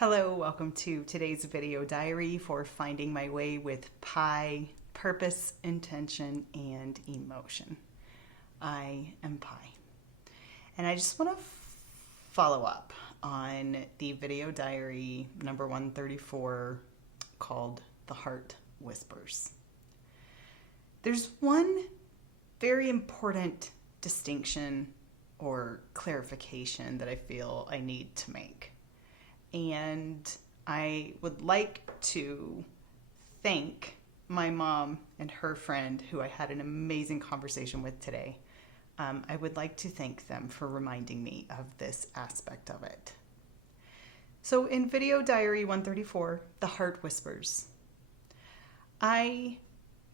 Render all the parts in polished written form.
Hello, welcome to today's video diary for finding my way with Pi, purpose, intention, and emotion. I am Pi. And I just want to follow up on the video diary number 134 called The Heart Whispers. There's one very important distinction or clarification that I feel I need to make. And I would like to thank my mom and her friend who I had an amazing conversation with today. I would like to thank them for reminding me of this aspect of it. So in video diary 134, The Heart Whispers, I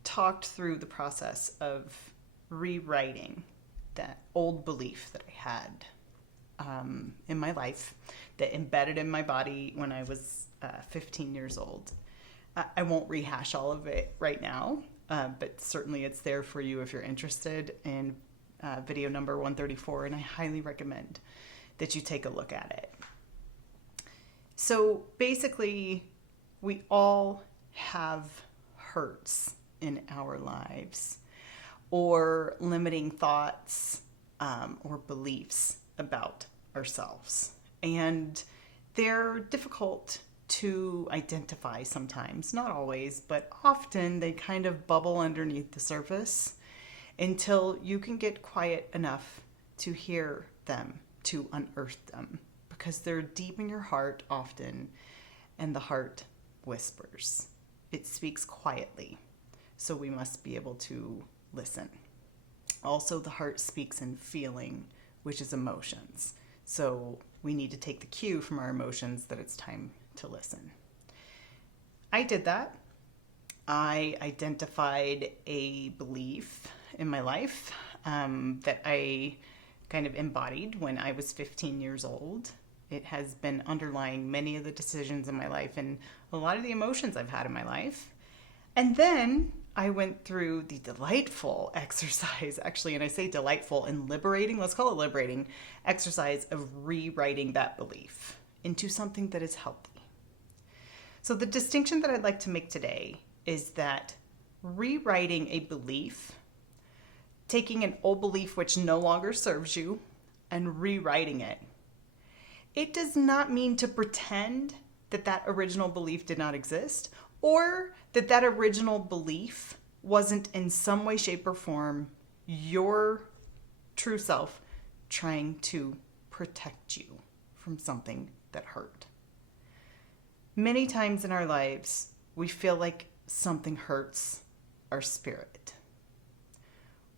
talked through the process of rewriting that old belief that I had in my life that embedded in my body when I was 15 years old. I won't rehash all of it right now, but certainly it's there for you if you're interested in video number 134, and I highly recommend that you take a look at it. So basically, we all have hurts in our lives or limiting thoughts or beliefs about ourselves. And they're difficult to identify sometimes, not always, but often they kind of bubble underneath the surface until you can get quiet enough to hear them, to unearth them, because they're deep in your heart often, and the heart whispers. It speaks quietly, so we must be able to listen. Also, the heart speaks in feeling, which is emotions. So we need to take the cue from our emotions that it's time to listen. I did that. I identified a belief in my life that I kind of embodied when I was 15 years old. It has been underlying many of the decisions in my life and a lot of the emotions I've had in my life. And then I went through the delightful exercise, actually, and I say delightful and liberating, let's call it liberating, exercise of rewriting that belief into something that is healthy. So the distinction that I'd like to make today is that rewriting a belief, taking an old belief which no longer serves you and rewriting it, it does not mean to pretend that that original belief did not exist, or that that original belief wasn't in some way, shape, or form your true self trying to protect you from something that hurt. Many times in our lives, we feel like something hurts our spirit.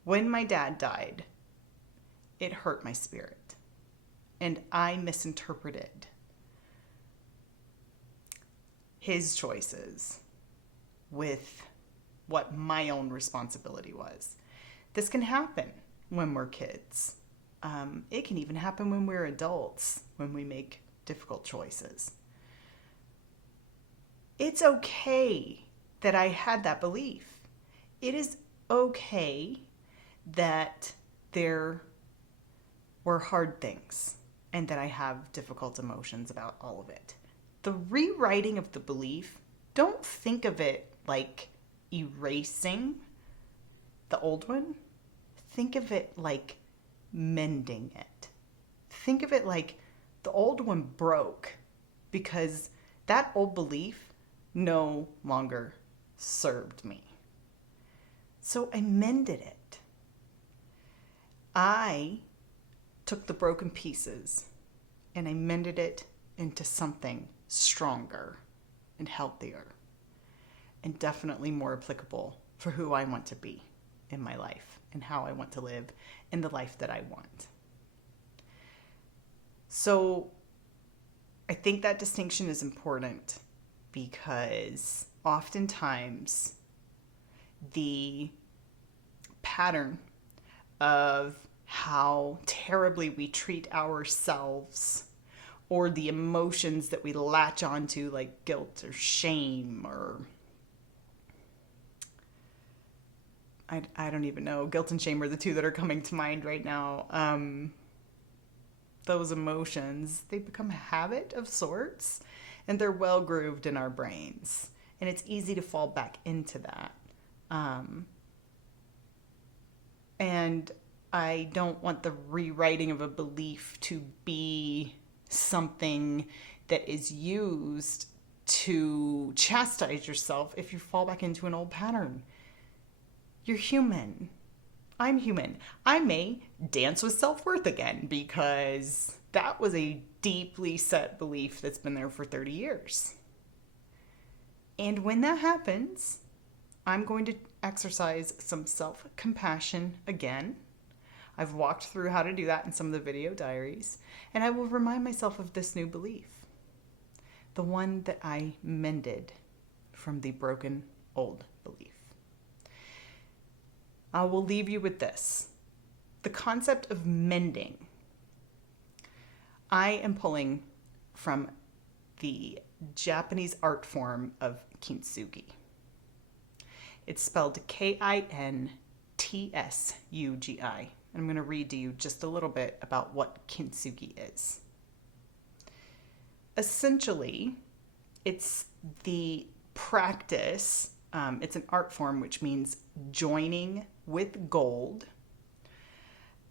When my dad died, it hurt my spirit, and I misinterpreted his choices with what my own responsibility was. This can happen when we're kids. It can even happen when we're adults, when we make difficult choices. It's okay that I had that belief. It is okay that there were hard things and that I have difficult emotions about all of it. The rewriting of the belief, don't think of it like erasing the old one. Think of it like mending it. Think of it like the old one broke because that old belief no longer served me. So I mended it. I took the broken pieces and I mended it into something stronger and healthier and definitely more applicable for who I want to be in my life and how I want to live in the life that I want. So I think that distinction is important because oftentimes the pattern of how terribly we treat ourselves or the emotions that we latch onto, like guilt or shame, or I don't even know. Guilt and shame are the two that are coming to mind right now. Those emotions, they become a habit of sorts. and they're well grooved in our brains. And it's easy to fall back into that. And I don't want the rewriting of a belief to be something that is used to chastise yourself if you fall back into an old pattern. You're human. I'm human. I may dance with self-worth again because that was a deeply set belief that's been there for 30 years. And when that happens, I'm going to exercise some self-compassion again. I've walked through how to do that in some of the video diaries, and I will remind myself of this new belief, the one that I mended from the broken old belief. I will leave you with this. The concept of mending. I am pulling from the Japanese art form of kintsugi. It's spelled Kintsugi. I'm going to read to you just a little bit about what kintsugi is. Essentially, it's the practice, it's an art form which means joining with gold.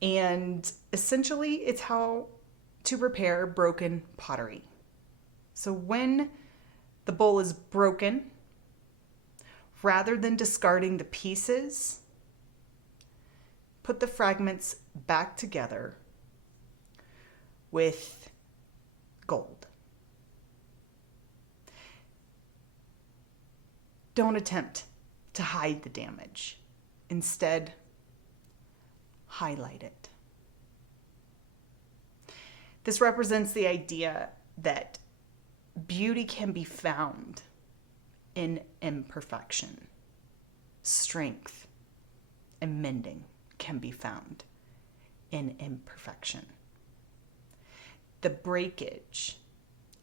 And essentially, it's how to repair broken pottery. So when the bowl is broken, rather than discarding the pieces, put the fragments back together with gold. Don't attempt to hide the damage. Instead, highlight it. This represents the idea that beauty can be found in imperfection. Strength and mending can be found in imperfection. The breakage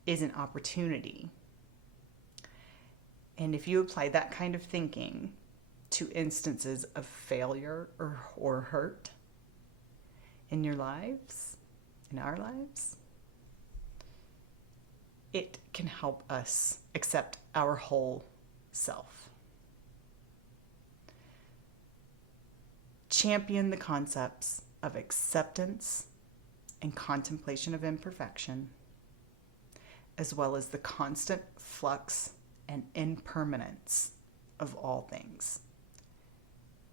is an opportunity. And if you apply that kind of thinking to instances of failure or hurt in your lives, in our lives, it can help us accept our whole self. Champion the concepts of acceptance and contemplation of imperfection, as well as the constant flux and impermanence of all things.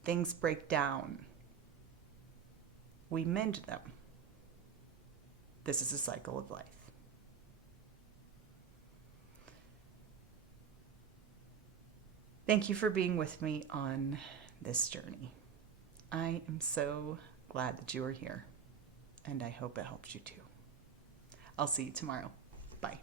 Things break down. We mend them. This is a cycle of life. Thank you for being with me on this journey. I am so glad that you are here, and I hope it helps you too. I'll see you tomorrow. Bye.